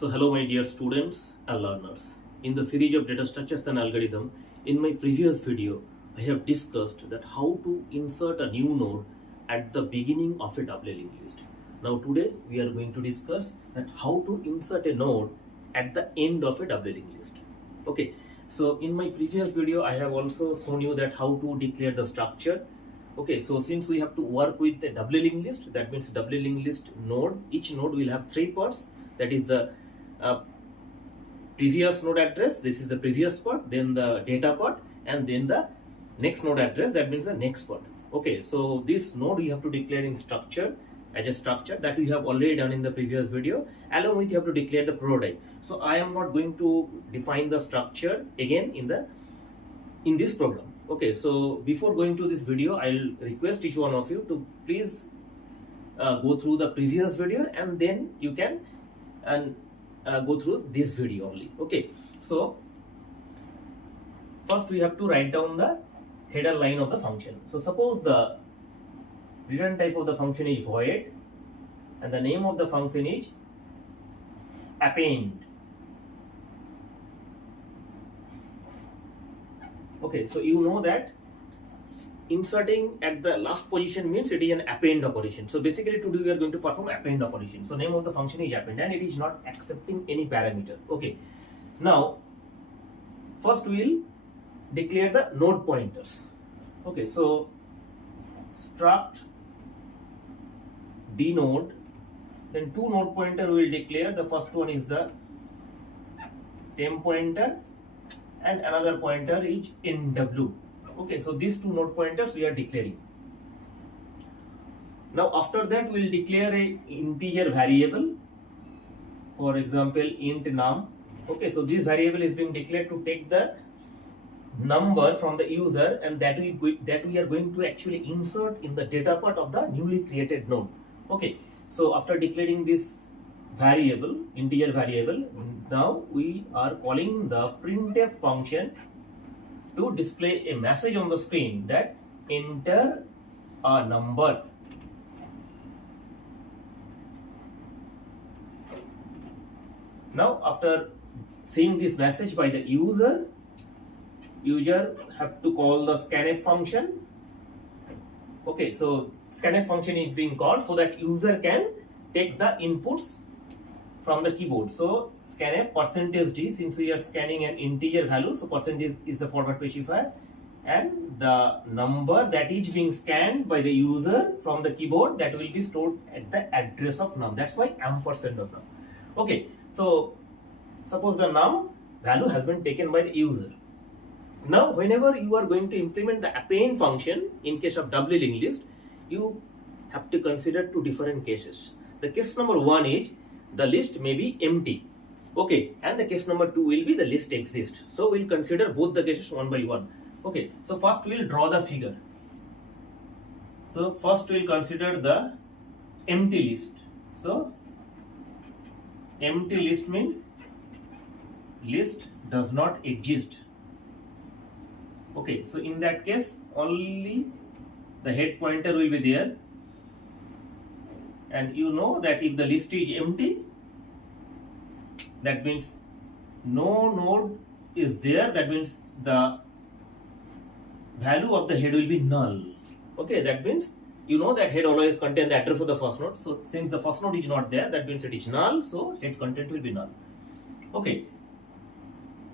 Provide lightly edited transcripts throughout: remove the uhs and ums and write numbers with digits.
So hello my dear students and learners. In the series of data structures and algorithm, in my previous video, I have discussed that how to insert a new node at the beginning of a doubly linked list. Now today we are going to discuss that how to insert a node at the end of a doubly linked list. Okay, so in my previous video, I have also shown you that how to declare the structure. Okay, so since we have to work with a doubly linked list, that means doubly linked list node, each node will have three parts. That is the previous node address, this is the previous part, then the data part, and then the next node address, that means the next part. Okay, so this node you have to declare in structure as a structure that we have already done in the previous video. Along with you have to declare the prototype. So I am not going to define the structure again in this program. Okay, so before going to this video, I'll request each one of you to please go through the previous video, and then you can go through this video only. Okay, so first we have to write down the header line of the function. So suppose the return type of the function is void and the name of the function is append. Okay, so you know that inserting at the last position means it is an append operation. So basically today we are going to perform append operation. So name of the function is append and it is not accepting any parameter. Okay, now first we will declare the node pointers. Okay, so struct dnode, then two node pointer we will declare. The first one is the temp pointer and another pointer is nw. Okay, so these two node pointers we are declaring. Now after that we will declare a integer variable, for example int num. Okay, so this variable is being declared to take the number from the user, and that we are going to actually insert in the data part of the newly created node. Okay, so after declaring this variable, integer variable, now we are calling the printf function to display a message on the screen that enter a number. Now after seeing this message by the user have to call the scanf function. Okay, so scanf function is being called so that user can take the inputs from the keyboard. So scanf %d, since we are scanning an integer value, so percentage is the format specifier, and the number that is being scanned by the user from the keyboard, that will be stored at the address of num. That's why ampersand of num. Okay, so suppose the num value has been taken by the user. Now whenever you are going to implement the append function in case of doubly linked list, you have to consider two different cases. The case number one is the list may be empty. Okay, and the case number two will be the list exists. So we'll consider both the cases one by one. Okay, so first we'll draw the figure. So first we'll consider the empty list. So empty list means list does not exist. Okay, so in that case only the head pointer will be there, and you know that if the list is empty, that means no node is there, that means the value of the head will be null. Okay, that means you know that head always contains the address of the first node. So since the first node is not there, that means it is null, so head content will be null. Okay,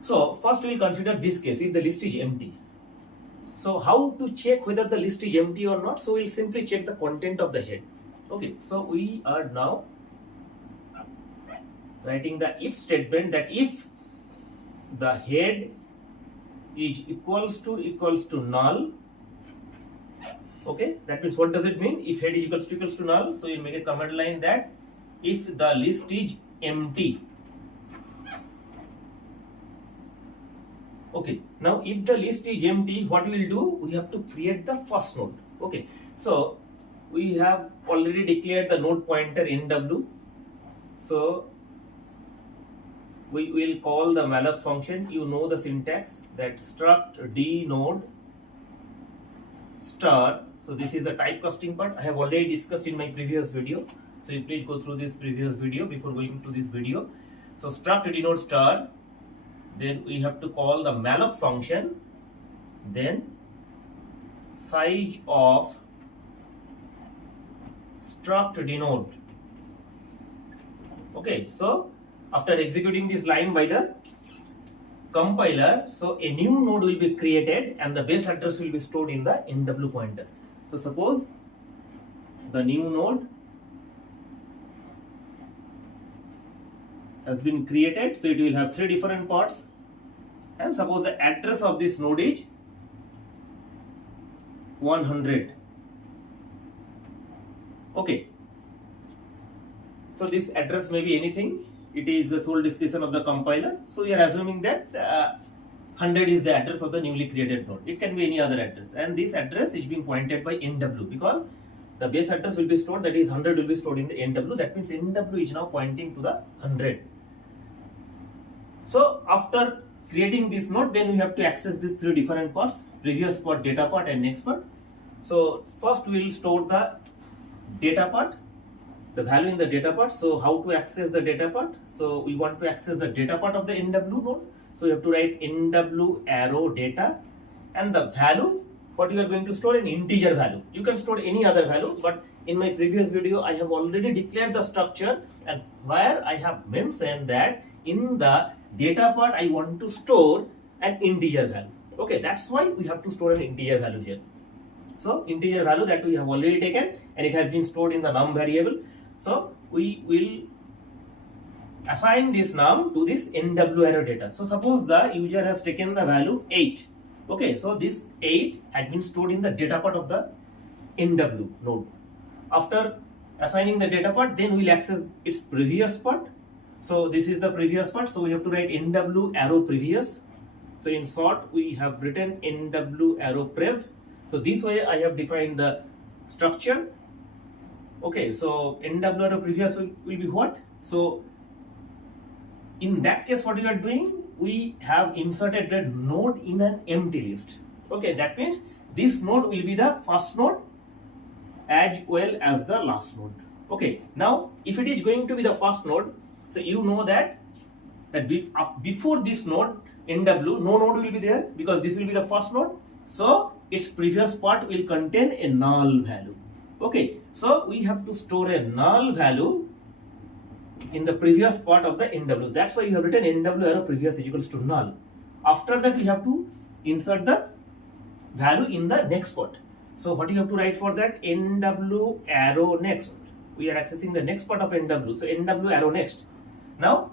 so first we will consider this case if the list is empty. So how to check whether the list is empty or not? So we will simply check the content of the head. Okay, so we are now writing the if statement that if the head is equals to null. Okay, that means what does it mean? If head is equals to null, so you make a command line that if the list is empty. Okay, now if the list is empty, what we will do? We have to create the first node. Okay, so we have already declared the node pointer nw. So we will call the malloc function. You know the syntax that struct dnode star. So this is the typecasting part. I have already discussed in my previous video. So you please go through this previous video before going to this video. So struct denote star, then we have to call the malloc function, then size of struct denote. Okay, so after executing this line by the compiler, so a new node will be created and the base address will be stored in the NW pointer. So suppose the new node has been created, so it will have 3 different parts, and suppose the address of this node is 100. Okay, so this address may be anything, it is the sole discretion of the compiler. So we are assuming that 100 is the address of the newly created node. It can be any other address, and this address is being pointed by NW because the base address will be stored, that is 100 will be stored in the NW. That means NW is now pointing to the 100. So after creating this node, then we have to access these 3 different parts: previous part, data part, and next part. So first we will store the data part, the value in the data part. So how to access the data part? So we want to access the data part of the NW node. So you have to write NW arrow data, and the value, what you are going to store, an integer value. You can store any other value, but in my previous video I have already declared the structure, and where I have mentioned that in the data part I want to store an integer value. Okay, that's why we have to store an integer value here. So integer value that we have already taken, and it has been stored in the num variable. So we will assign this num to this NW arrow data. So suppose the user has taken the value 8. Okay, so this 8 has been stored in the data part of the NW node. After assigning the data part, then we will access its previous part. So this is the previous part, so we have to write NW arrow previous. So in short, we have written NW arrow prev. So this way I have defined the structure. Okay, so NW arrow previous will be what? So in that case, what you are doing, we have inserted a node in an empty list. Okay, that means this node will be the first node as well as the last node. Okay, now if it is going to be the first node, so you know that before this node NW, no node will be there because this will be the first node. So its previous part will contain a null value. Okay, so we have to store a null value in the previous part of the NW. That's why you have written NW arrow previous is equals to null. After that, we have to insert the value in the next part. So what you have to write for that? NW arrow next. We are accessing the next part of NW. So NW arrow next. Now,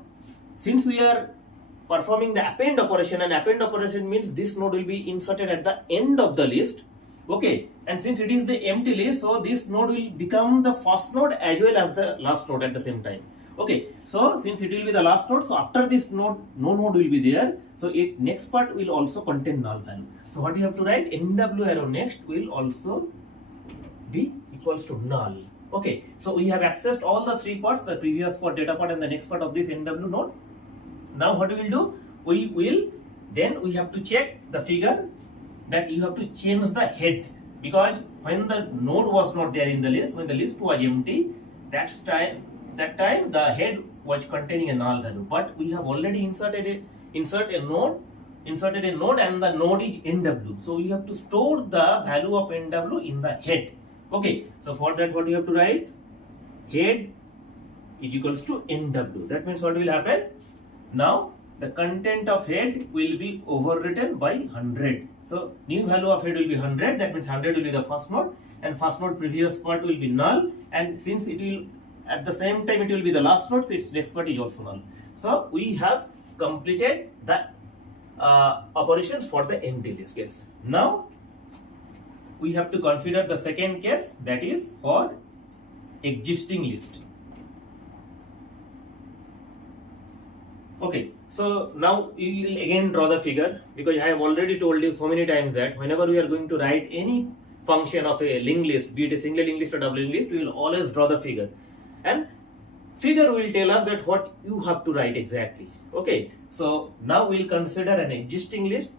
since we are performing the append operation, and append operation means this node will be inserted at the end of the list. Okay, and since it is the empty list, so this node will become the first node as well as the last node at the same time. Okay, so since it will be the last node, so after this node, no node will be there. So it next part will also contain null value. So what you have to write? NW arrow next will also be equals to null. Okay, so we have accessed all the 3 parts, the previous part, data part, and the next part of this NW node. Now what we will do? We have to check the figure that you have to change the head, because when the node was not there in the list, when the list was empty, that time the head was containing a null value. But we have already inserted a node, and the node is NW. So we have to store the value of NW in the head. Okay, so for that what you have to write? Head is equals to NW. That means what will happen? Now the content of head will be overwritten by 100. So new value of head will be 100. That means 100 will be the first node, and first node previous part will be null. And since it will at the same time it will be the last node, so its next part is also null. So we have completed the operations for the empty list case. Now we have to consider the second case, that is for existing list. Okay, so now we will again draw the figure, because I have already told you so many times that whenever we are going to write any function of a linked list, be it a single linked list or double linked list, we will always draw the figure, and figure will tell us that what you have to write exactly. Okay, so now we'll consider an existing list,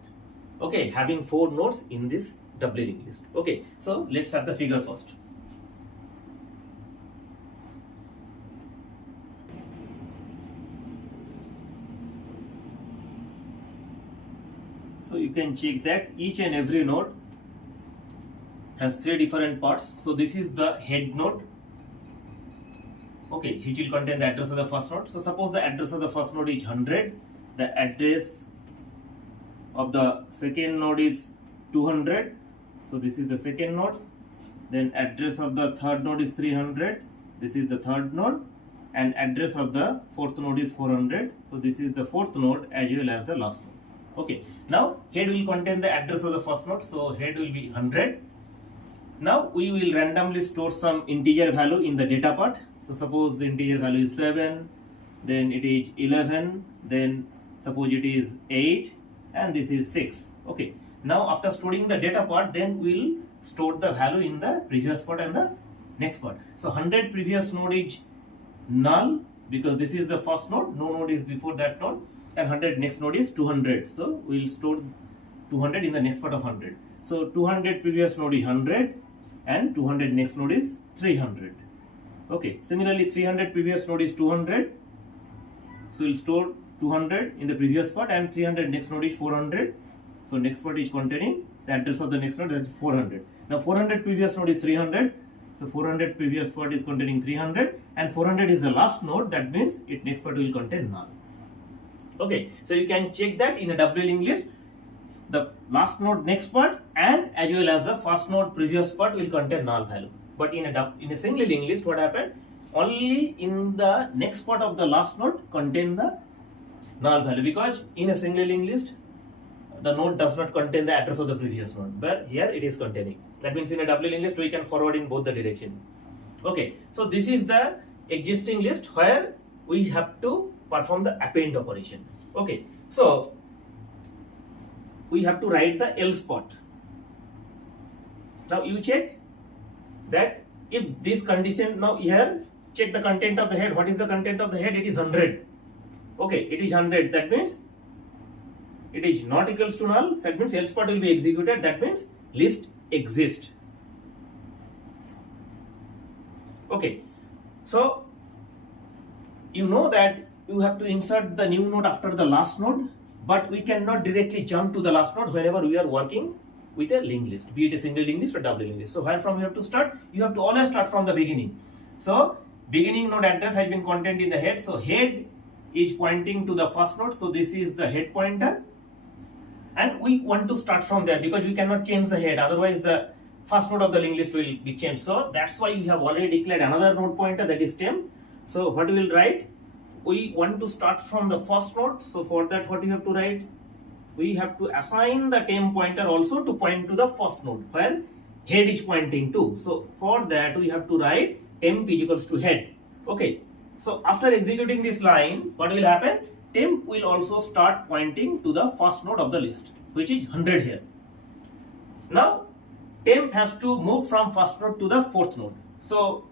okay, having 4 nodes in this doubly linked list. Okay, so let's have the figure first. So you can check that each and every node has 3 different parts. So this is the head node, okay, which will contain the address of the first node. So suppose the address of the first node is 100, the address of the second node is 200, so this is the second node. Then address of the third node is 300, this is the third node, and address of the fourth node is 400, so this is the fourth node as well as the last node. Okay, now head will contain the address of the first node, so head will be 100. Now we will randomly store some integer value in the data part. So suppose the integer value is 7, then it is 11, then suppose it is 8, and this is 6. Okay, now after storing the data part, then we will store the value in the previous part and the next part. So 100 previous node is null because this is the first node, no node is before that node, and 100 next node is 200. So we will store 200 in the next part of 100. So 200 previous node is 100 and 200 next node is 300. Okay, similarly 300 previous node is 200. So we'll store 200 in the previous part, and 300 next node is 400. So next part is containing the address of the next node, that is 400. Now 400 previous node is 300. So 400 previous part is containing 300, and 400 is the last node, that means it next part will contain null. Okay, so you can check that in a doubly linked list, the last node next part and as well as the first node previous part will contain null value. But in a single linked list, what happened? Only in the next part of the last node contain the null value, because in a single linked list the node does not contain the address of the previous node, but here it is containing. That means in a doubly linked list we can forward in both the direction. Okay, so this is the existing list where we have to perform the append operation. Okay, so we have to write the else part. Now you check that if this condition, now here check the content of the head. What is the content of the head? It is 100. Okay, it is 100. That means it is not equals to null. That means else part will be executed. That means list exists. Okay, so you know that you have to insert the new node after the last node, but we cannot directly jump to the last node whenever we are working with a linked list, be it a single linked list or double linked list. So where from you have to start? You have to always start from the beginning. So beginning node address has been contained in the head. So head is pointing to the first node. So this is the head pointer. And we want to start from there because we cannot change the head. Otherwise the first node of the linked list will be changed. So that's why you have already declared another node pointer, that is temp. So what we will write? We want to start from the first node. So for that, what you have to write? We have to assign the temp pointer also to point to the first node where head is pointing to. So for that we have to write temp is equals to head. Okay, so after executing this line, what will happen? Temp will also start pointing to the first node of the list, which is 100 here. Now temp has to move from first node to the fourth node. So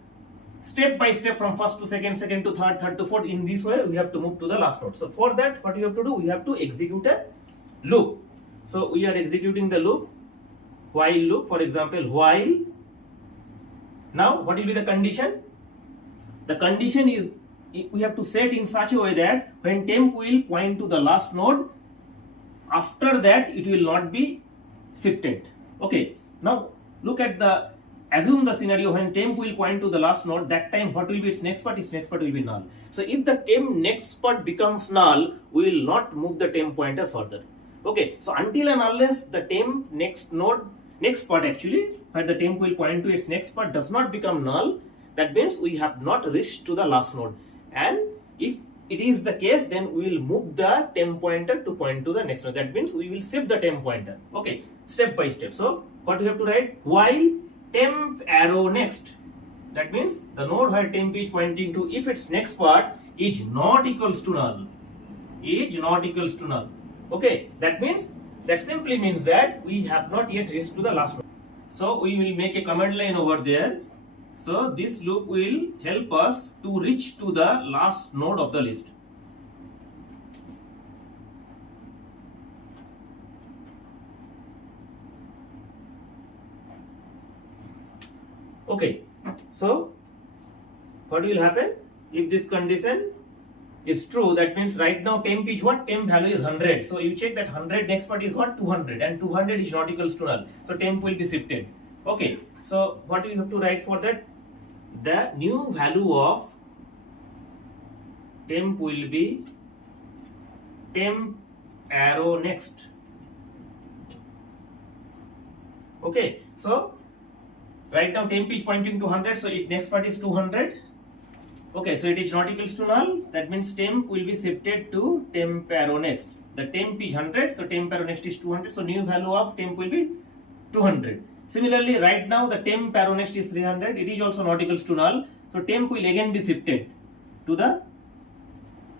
step by step from first to second, second to third, third to fourth, in this way we have to move to the last node. So for that, what you have to do? We have to execute a loop. So we are executing the loop, while loop, for example, while. Now what will be the condition? The condition is we have to set in such a way that when temp will point to the last node, after that it will not be shifted. Okay, now look at the, assume the scenario when temp will point to the last node, that time what will be its next part? Its next part will be null. So if the temp next part becomes null, we will not move the temp pointer further. Okay, so until and unless the temp next node, next part actually, where the temp will point to its next part does not become null, that means we have not reached to the last node. And if it is the case, then we will move the temp pointer to point to the next node. That means we will shift the temp pointer. Okay, step by step. So what we have to write? While temp arrow next. That means the node where temp is pointing to, if its next part is not equals to null, is not equals to null. Okay, that means, that simply means that we have not yet reached to the last node. So we will make a command line over there. So this loop will help us to reach to the last node of the list. Okay, so what will happen if this condition is true, that means right now temp is what? Temp value is 100. So you check that 100 next part is what? 200, and 200 is not equals to null. So temp will be shifted. Okay. So what we have to write for that? The new value of temp will be temp arrow next. Okay. So right now temp is pointing to 100. So it next part is 200. Okay, so it is not equals to null. That means temp will be shifted to temp arrow next. The temp is 100, so temp arrow next is 200. So new value of temp will be 200. Similarly, right now the temp arrow next is 300. It is also not equals to null. So temp will again be shifted to the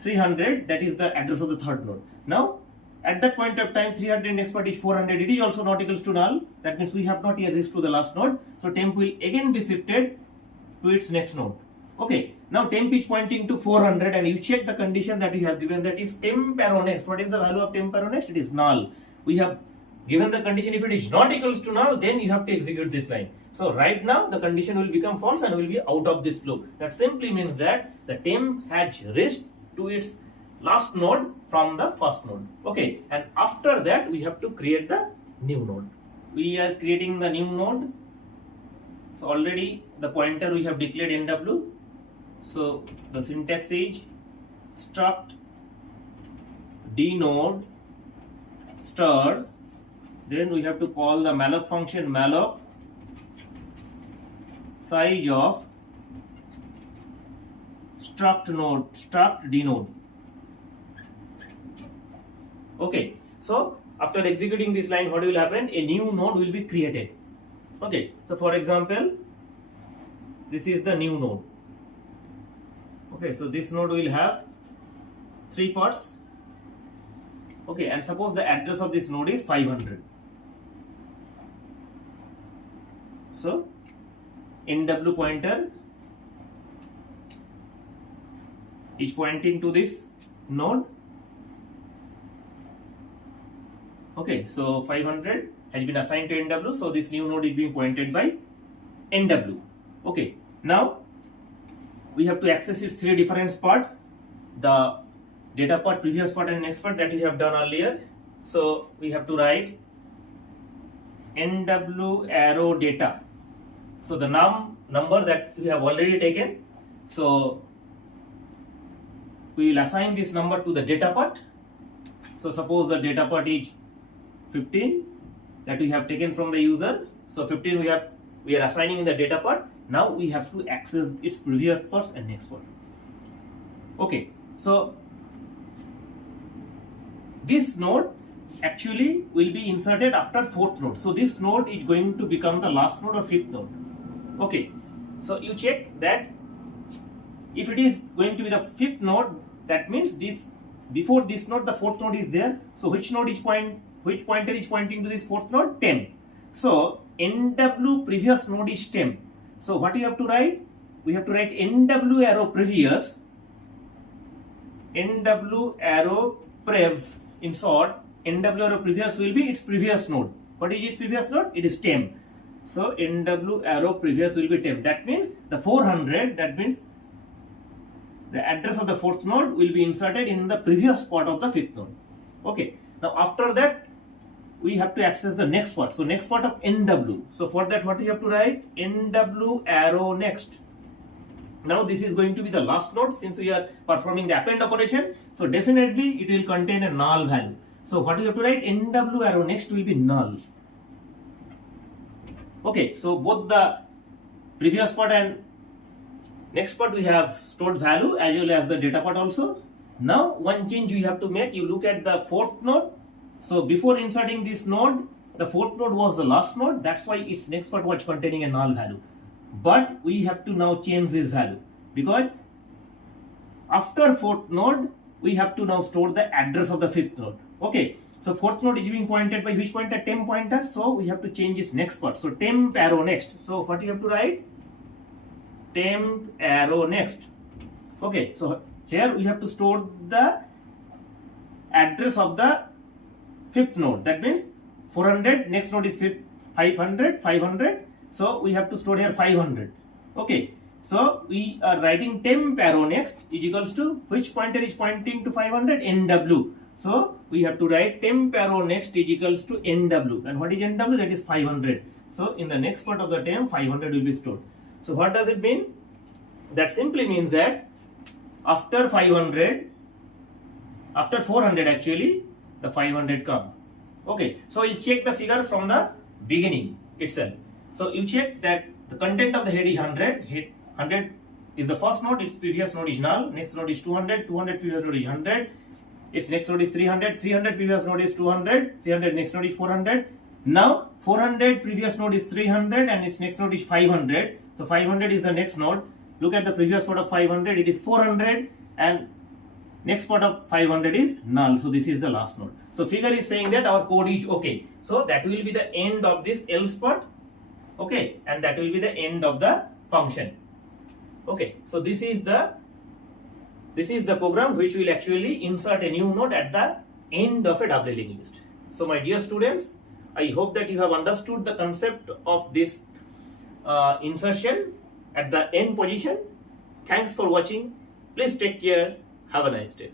300. That is the address of the third node. Now, at that point of time, 300 next part is 400. It is also not equals to null. That means we have not yet reached to the last node. So temp will again be shifted to its next node. Okay, now temp is pointing to 400, and you check the condition that you have given, that if temp arrow next, what is the value of temp arrow next? It is null. We have given the condition, if it is not equals to null, then you have to execute this line. So right now the condition will become false and will be out of this loop. That simply means that the temp has reached to its last node from the first node. Okay, and after that we have to create the new node. We are creating the new node. So already the pointer we have declared NW. So the syntax is struct dnode stir, then we have to call the malloc function malloc size of struct dnode. Okay, so after executing this line, what will happen? A new node will be created. Okay, so for example, this is the new node. Okay, so this node will have 3 parts. Okay, and suppose the address of this node is 500. So NW pointer is pointing to this node. Okay, so 500 has been assigned to NW, so this new node is being pointed by NW. Okay, now we have to access its 3 different parts, the data part, previous part, and next part that we have done earlier. So we have to write NW arrow data. So the number that we have already taken, so we will assign this number to the data part. So suppose the data part is 15 that we have taken from the user. So 15 we are assigning in the data part. Now we have to access its previous first and next one. Okay, so this node actually will be inserted after 4th node. So this node is going to become the last node or 5th node. Okay, so you check that if it is going to be the 5th node, that means this before this node the 4th node is there. So which pointer is pointing to this 4th node? Temp. So NW previous node is temp. So what you have to write? We have to write NW arrow previous, NW arrow prev. In short, NW arrow previous will be its previous node. What is its previous node? It is temp. So NW arrow previous will be temp. That means the 400, that means the address of the 4th node will be inserted in the previous part of the 5th node. Okay, now after that we have to access the next part. So next part of NW. So for that what we have to write? NW arrow next. Now this is going to be the last node since we are performing the append operation. So definitely it will contain a null value. So what you have to write? NW arrow next will be null. Okay, so both the previous part and next part we have stored value as well as the data part also. Now one change you have to make, you look at the 4th node. So before inserting this node, the 4th node was the last node. That's why its next part was containing a null value. But we have to now change this value because after 4th node we have to now store the address of the 5th node. Okay, so 4th node is being pointed by which pointer? Temp pointer. So we have to change its next part. So temp arrow next. So what you have to write? Temp arrow next. Okay, so here we have to store the address of the 5th node. That means 400, next node is 500. So we have to store here 500. Okay, So we are writing temp arrow next is equals to which pointer is pointing to 500? NW. So we have to write temp arrow next is equals to NW. And what is NW? That is 500. So in the next part of the temp, 500 will be stored. So what does it mean? That simply means that after 500, after 400 actually, the 500 come. Okay, so we'll check the figure from the beginning itself. So you check that the content of the head is 100. 100 is the first node, its previous node is null. Next node is 200. 200 previous node is 100. Its next node is 300. 300 previous node is 200. 300 next node is 400. Now 400 previous node is 300 and its next node is 500. So 500 is the next node. Look at the previous node of 500. It is 400 and next part of 500 is null. So this is the last node. So figure is saying that our code is okay. So that will be the end of this else part. Okay, and that will be the end of the function. Okay, so this is the program which will actually insert a new node at the end of a doubly linked list. So my dear students, I hope that you have understood the concept of this insertion at the end position. Thanks for watching. Please take care. Have a nice day.